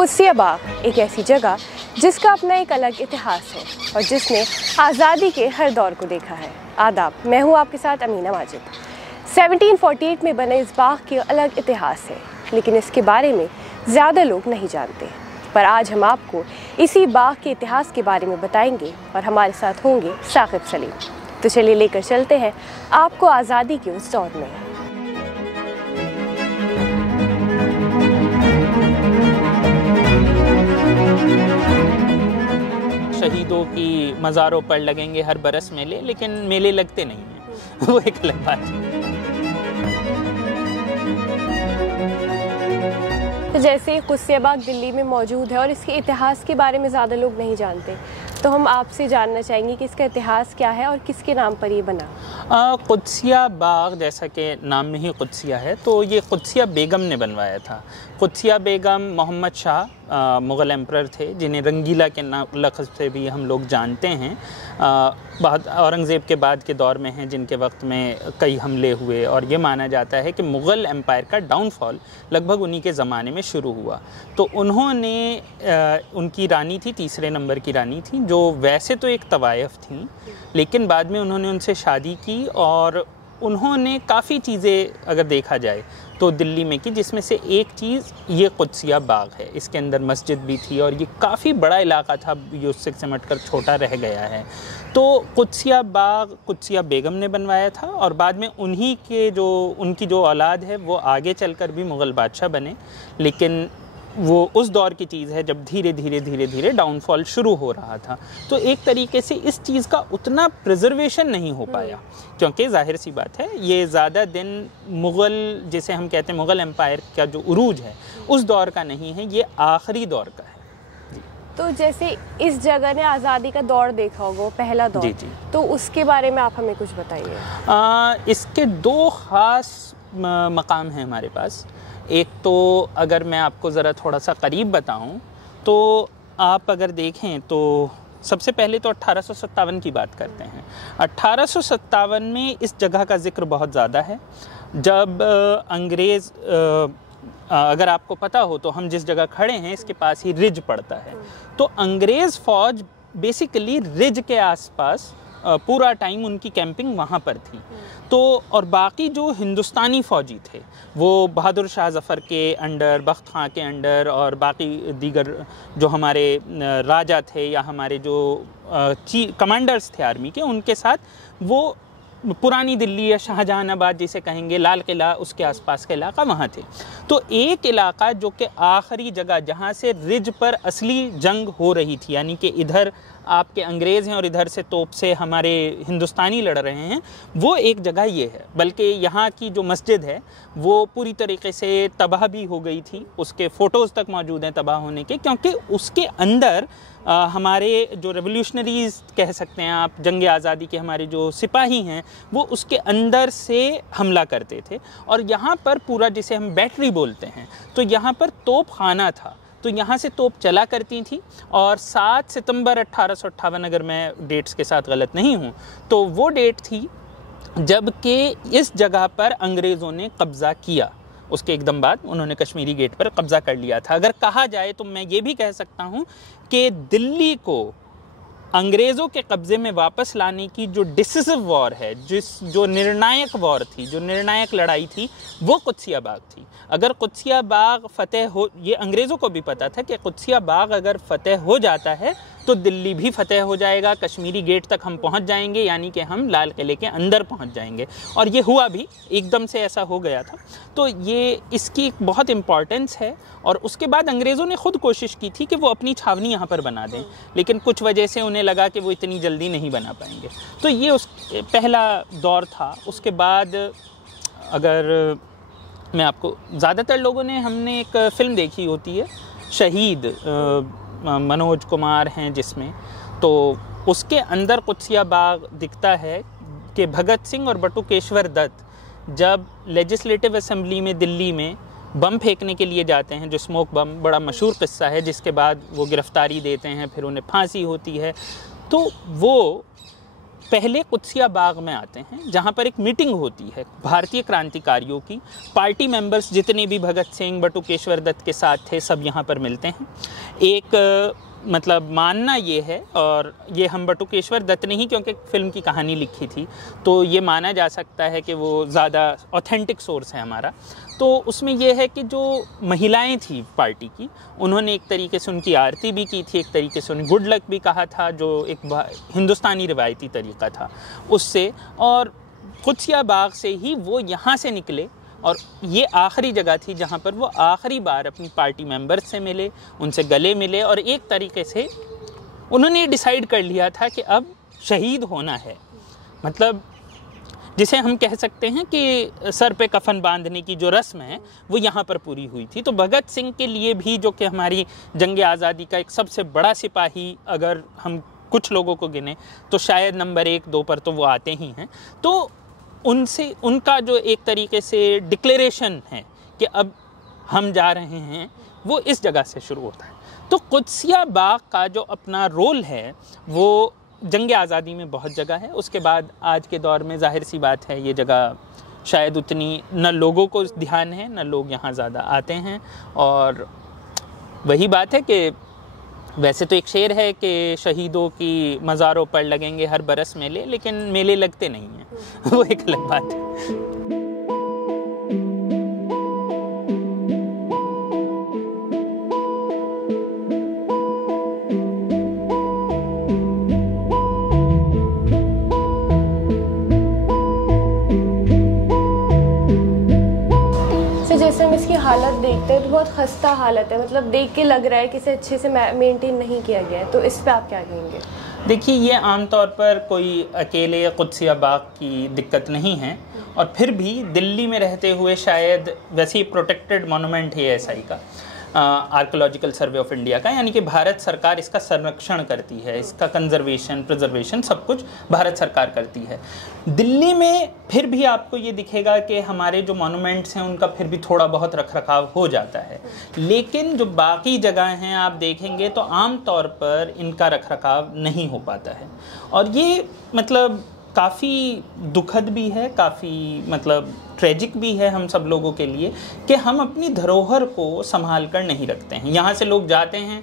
कुदसिया बाग एक ऐसी जगह जिसका अपना एक अलग इतिहास है और जिसने आज़ादी के हर दौर को देखा है। आदाब, मैं हूँ आपके साथ अमीना माजिद। 1748 में बने इस बाग के अलग इतिहास है, लेकिन इसके बारे में ज़्यादा लोग नहीं जानते। पर आज हम आपको इसी बाग के इतिहास के बारे में बताएंगे और हमारे साथ होंगे साकिब सलीम। तो चलिए लेकर चलते हैं आपको आज़ादी के उस दौर में। शहीदों की मज़ारों पर लगेंगे हर बरस मेले, लेकिन मेले लगते नहीं हैं। वो एक अलग बात है। तो जैसे कुदसिया बाग दिल्ली में मौजूद है और इसके इतिहास के बारे में ज़्यादा लोग नहीं जानते, तो हम आपसे जानना चाहेंगे कि इसका इतिहास क्या है और किसके नाम पर ये बना। कुदसिया बाग जैसा कि नाम में ही कुदसिया है, तो ये कुदसिया बेगम ने बनवाया था। कुदसिया बेगम मोहम्मद शाह मुग़ल एम्परर थे, जिन्हें रंगीला के लक़ब से भी हम लोग जानते हैं। बहुत औरंगज़ेब के बाद के दौर में हैं, जिनके वक्त में कई हमले हुए और ये माना जाता है कि मुग़ल एम्पायर का डाउनफॉल लगभग उन्हीं के ज़माने में शुरू हुआ। तो उन्होंने उनकी रानी थी, तीसरे नंबर की रानी थी, जो वैसे तो एक तवायफ़ थी, लेकिन बाद में उन्होंने उनसे शादी की और उन्होंने काफ़ी चीज़ें अगर देखा जाए तो दिल्ली में की, जिसमें से एक चीज़ ये कुदसिया बाग है। इसके अंदर मस्जिद भी थी और ये काफ़ी बड़ा इलाका था, ये उससे सिमट कर छोटा रह गया है। तो कुदसिया बाग कुदसिया बेगम ने बनवाया था और बाद में उन्हीं के उनकी जो औलाद है वो आगे चलकर भी मुग़ल बादशाह बने, लेकिन वो उस दौर की चीज़ है जब धीरे धीरे डाउनफॉल शुरू हो रहा था। तो एक तरीके से इस चीज़ का उतना प्रिजर्वेशन नहीं हो पाया, क्योंकि जाहिर सी बात है ये ज़्यादा दिन मुग़ल, जिसे हम कहते हैं मुग़ल एम्पायर का जो उरूज है, उस दौर का नहीं है, ये आखिरी दौर का है। तो जैसे इस जगह ने आज़ादी का दौर देखा होगा, वो पहला दौर, जी। तो उसके बारे में आप हमें कुछ बताइए। इसके दो ख़ास मकाम हैं हमारे पास। एक तो अगर मैं आपको ज़रा थोड़ा सा करीब बताऊं, तो आप अगर देखें तो सबसे पहले तो 1857 की बात करते हैं। 1857 में इस जगह का ज़िक्र बहुत ज़्यादा है। जब अंग्रेज़, अगर आपको पता हो तो हम जिस जगह खड़े हैं इसके पास ही रिज पड़ता है, तो अंग्रेज़ फ़ौज बेसिकली रिज के आसपास पूरा टाइम उनकी कैंपिंग वहाँ पर थी। तो और बाकी जो हिंदुस्तानी फ़ौजी थे वो बहादुर शाह ज़फ़र के अंडर, बख्त खां के अंडर और बाकी दीगर जो हमारे राजा थे या हमारे जो कमांडर्स थे आर्मी के, उनके साथ वो पुरानी दिल्ली या शाहजहानाबाद जिसे कहेंगे, लाल किला, उसके आसपास का इलाका वहाँ थे। तो एक इलाका जो कि आखिरी जगह जहाँ से रिज पर असली जंग हो रही थी, यानी कि इधर आपके अंग्रेज़ हैं और इधर से तोप से हमारे हिंदुस्तानी लड़ रहे हैं, वो एक जगह ये है। बल्कि यहाँ की जो मस्जिद है वो पूरी तरीके से तबाह भी हो गई थी, उसके फ़ोटोज़ तक मौजूद हैं तबाह होने के, क्योंकि उसके अंदर हमारे जो रेवोल्यूशनरीज़ कह सकते हैं आप, जंग आज़ादी के हमारे जो सिपाही हैं, वो उसके अंदर से हमला करते थे। और यहाँ पर पूरा, जिसे हम बैटरी बोलते हैं, तो यहाँ पर तोप खाना था, तो यहाँ से तोप चला करती थी। और 7 सितंबर 1858, अगर मैं डेट्स के साथ गलत नहीं हूँ, तो वो डेट थी जबकि इस जगह पर अंग्रेज़ों ने कब्ज़ा किया। उसके एकदम बाद उन्होंने कश्मीरी गेट पर कब्ज़ा कर लिया था। अगर कहा जाए तो मैं ये भी कह सकता हूँ कि दिल्ली को अंग्रेज़ों के कब्ज़े में वापस लाने की जो डिसिसिव वॉर है, जो निर्णायक वॉर थी, जो निर्णायक लड़ाई थी, वो कुदसिया बाग थी। अगर कुदसिया बाग फ़तेह हो, ये अंग्रेज़ों को भी पता था कि कुदसिया बाग अगर फ़तेह हो जाता है तो दिल्ली भी फ़तेह हो जाएगा, कश्मीरी गेट तक हम पहुंच जाएंगे, यानी कि हम लाल किले के अंदर पहुंच जाएंगे। और ये हुआ भी, एकदम से ऐसा हो गया था। तो ये इसकी बहुत इम्पॉर्टेंस है। और उसके बाद अंग्रेज़ों ने ख़ुद कोशिश की थी कि वो अपनी छावनी यहाँ पर बना दें, लेकिन कुछ वजह से उन्हें लगा कि वो इतनी जल्दी नहीं बना पाएंगे। तो ये उस पहला दौर था। उसके बाद अगर मैं आपको, ज़्यादातर लोगों ने, हमने एक फ़िल्म देखी होती है शहीद, मनोज कुमार हैं जिसमें, तो उसके अंदर कुदसिया बाग दिखता है कि भगत सिंह और बटुकेश्वर दत्त जब लेजिस्लेटिव असेंबली में दिल्ली में बम फेंकने के लिए जाते हैं, जो स्मोक बम, बड़ा मशहूर किस्सा है, जिसके बाद वो गिरफ्तारी देते हैं, फिर उन्हें फांसी होती है। तो वो पहले कुत्सिया बाग में आते हैं, जहाँ पर एक मीटिंग होती है भारतीय क्रांतिकारियों की। पार्टी मेंबर्स जितने भी भगत सिंह, बटुकेश्वर दत्त के साथ थे, सब यहाँ पर मिलते हैं। एक मतलब मानना ये है, और ये हम बटुकेश्वर दत्त ने ही, क्योंकि फिल्म की कहानी लिखी थी, तो ये माना जा सकता है कि वो ज़्यादा ऑथेंटिक सोर्स है हमारा। तो उसमें यह है कि जो महिलाएं थी पार्टी की, उन्होंने एक तरीके से उनकी आरती भी की थी, एक तरीके से उन्हें गुड लक भी कहा था, जो एक हिंदुस्तानी रिवायती तरीका था उससे। और कुत्सिया बाग से ही वो यहाँ से निकले, और ये आखिरी जगह थी जहाँ पर वो आखिरी बार अपनी पार्टी मेंबर्स से मिले, उनसे गले मिले, और एक तरीके से उन्होंने डिसाइड कर लिया था कि अब शहीद होना है। मतलब जिसे हम कह सकते हैं कि सर पे कफन बांधने की जो रस्म है वो यहाँ पर पूरी हुई थी। तो भगत सिंह के लिए भी, जो कि हमारी जंग आज़ादी का एक सबसे बड़ा सिपाही, अगर हम कुछ लोगों को गिने तो शायद नंबर 1-2 पर तो वो आते ही हैं। तो उनसे उनका जो एक तरीके से डिक्लेरेशन है कि अब हम जा रहे हैं, वो इस जगह से शुरू होता है। तो कुत्सिया बाग का जो अपना रोल है वो जंग आज़ादी में बहुत जगह है। उसके बाद आज के दौर में जाहिर सी बात है ये जगह शायद उतनी न लोगों को ध्यान है, न लोग यहाँ ज़्यादा आते हैं। और वही बात है कि वैसे तो एक शेर है कि शहीदों की मज़ारों पर लगेंगे हर बरस मेले, लेकिन मेले लगते नहीं हैं वो एक अलग बात है। जैसे हम इसकी हालत देखते हैं तो बहुत खस्ता हालत है, मतलब देख के लग रहा है कि इसे अच्छे से मेंटेन नहीं किया गया है। तो इस पे आप क्या कहेंगे? देखिए, ये आमतौर पर कोई अकेले कुत्सिया बाग की दिक्कत नहीं है, और फिर भी दिल्ली में रहते हुए शायद वैसे ही प्रोटेक्टेड मोनूमेंट है एएसआई का, आर्कोलॉजिकल सर्वे ऑफ इंडिया का, यानी कि भारत सरकार इसका संरक्षण करती है, इसका कंजर्वेशन, प्रिजर्वेशन सब कुछ भारत सरकार करती है। दिल्ली में फिर भी आपको ये दिखेगा कि हमारे जो मॉन्यूमेंट्स हैं उनका फिर भी थोड़ा बहुत रखरखाव हो जाता है, लेकिन जो बाकी जगह हैं आप देखेंगे तो आम तौर पर इनका रखरखाव नहीं हो पाता है। और ये मतलब काफ़ी दुखद भी है, काफ़ी मतलब ट्रेजिक भी है हम सब लोगों के लिए कि हम अपनी धरोहर को संभाल कर नहीं रखते हैं। यहाँ से लोग जाते हैं,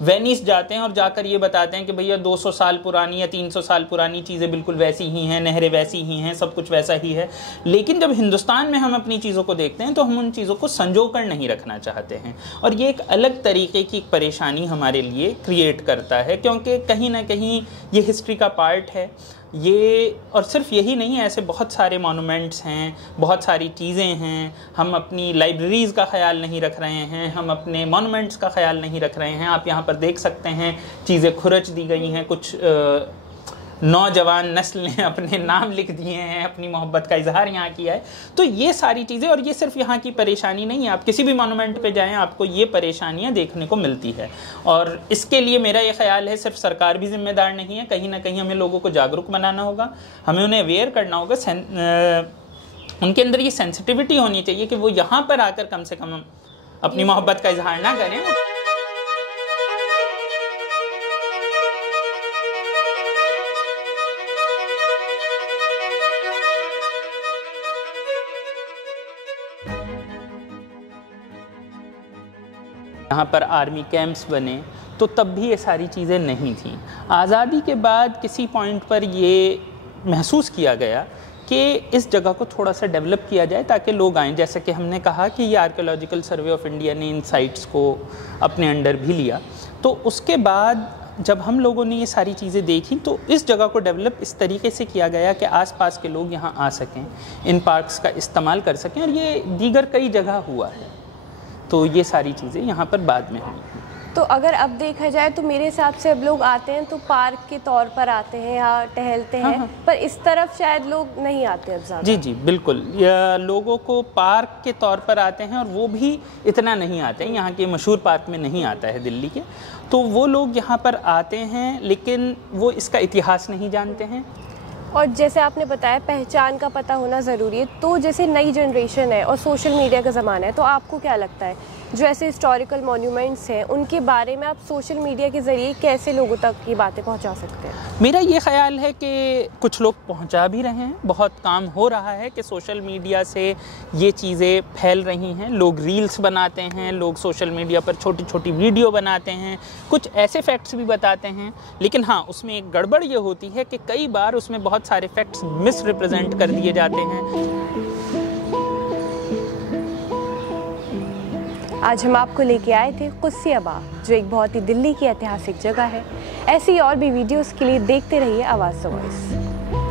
वेनिस जाते हैं और जाकर ये बताते हैं कि भैया 200 साल पुरानी या 300 साल पुरानी चीज़ें बिल्कुल वैसी ही हैं, नहरें वैसी ही हैं, सब कुछ वैसा ही है। लेकिन जब हिंदुस्तान में हम अपनी चीज़ों को देखते हैं तो हम उन चीज़ों को संजो कर नहीं रखना चाहते हैं, और ये एक अलग तरीके की परेशानी हमारे लिए क्रिएट करता है, क्योंकि कहीं ना कहीं ये हिस्ट्री का पार्ट है ये। और सिर्फ यही नहीं, ऐसे बहुत सारे मॉन्यूमेंट्स हैं, बहुत सारी चीज़ें हैं। हम अपनी लाइब्रेरीज़ का ख्याल नहीं रख रहे हैं, हम अपने मॉन्यूमेंट्स का ख्याल नहीं रख रहे हैं। आप यहाँ पर देख सकते हैं चीज़ें खुरच दी गई हैं, कुछ नौजवान नस्ल ने अपने नाम लिख दिए हैं, अपनी मोहब्बत का इजहार यहाँ किया है। तो ये सारी चीज़ें, और ये सिर्फ यहाँ की परेशानी नहीं है, आप किसी भी मॉन्यूमेंट पे जाएं आपको ये परेशानियाँ देखने को मिलती है। और इसके लिए मेरा ये ख्याल है सिर्फ सरकार भी जिम्मेदार नहीं है, कहीं ना कहीं हमें लोगों को जागरूक बनाना होगा, हमें उन्हें अवेयर करना होगा, उनके अंदर ये सेंसिटिविटी होनी चाहिए कि वो यहाँ पर आकर कम से कम अपनी मोहब्बत का इजहार ना करें। यहाँ पर आर्मी कैंप्स बने तो तब भी ये सारी चीज़ें नहीं थीं। आज़ादी के बाद किसी पॉइंट पर ये महसूस किया गया कि इस जगह को थोड़ा सा डेवलप किया जाए ताकि लोग आएँ। जैसे कि हमने कहा कि ये आर्कियोलॉजिकल सर्वे ऑफ इंडिया ने इन साइट्स को अपने अंडर भी लिया, तो उसके बाद जब हम लोगों ने ये सारी चीज़ें देखी तो इस जगह को डेवलप इस तरीके से किया गया कि आसपास के लोग यहाँ आ सकें, इन पार्क्स का इस्तेमाल कर सकें, और ये दीगर कई जगह हुआ है। तो ये सारी चीज़ें यहाँ पर बाद में हुई। तो अगर अब देखा जाए तो मेरे हिसाब से अब लोग आते हैं तो पार्क के तौर पर आते हैं या टहलते हैं, हाँ। पर इस तरफ शायद लोग नहीं आते अब ज़्यादा। जी बिल्कुल, लोगों को पार्क के तौर पर आते हैं, और वो भी इतना नहीं आते हैं, यहाँ के मशहूर पार्क में नहीं आता है दिल्ली के। तो वो लोग यहाँ पर आते हैं लेकिन वो इसका इतिहास नहीं जानते हैं, और जैसे आपने बताया पहचान का पता होना ज़रूरी है, तो जैसे नई जनरेशन है और सोशल मीडिया का ज़माना है, तो आपको क्या लगता है जो ऐसे हिस्टोरिकल मॉन्यूमेंट्स हैं उनके बारे में आप सोशल मीडिया के ज़रिए कैसे लोगों तक ये बातें पहुंचा सकते हैं? मेरा ये ख्याल है कि कुछ लोग पहुंचा भी रहे हैं, बहुत काम हो रहा है कि सोशल मीडिया से ये चीज़ें फैल रही हैं। लोग रील्स बनाते हैं, लोग सोशल मीडिया पर छोटी छोटी वीडियो बनाते हैं, कुछ ऐसे फैक्ट्स भी बताते हैं। लेकिन हाँ, उसमें एक गड़बड़ ये होती है कि कई बार उसमें बहुत सारे फैक्ट्स मिस रिप्रेजेंट कर दिए जाते हैं। आज हम आपको लेके आए थे कुस्सिया बाग, जो एक बहुत ही दिल्ली की ऐतिहासिक जगह है। ऐसी और भी वीडियोस के लिए देखते रहिए आवाज़ वॉइस।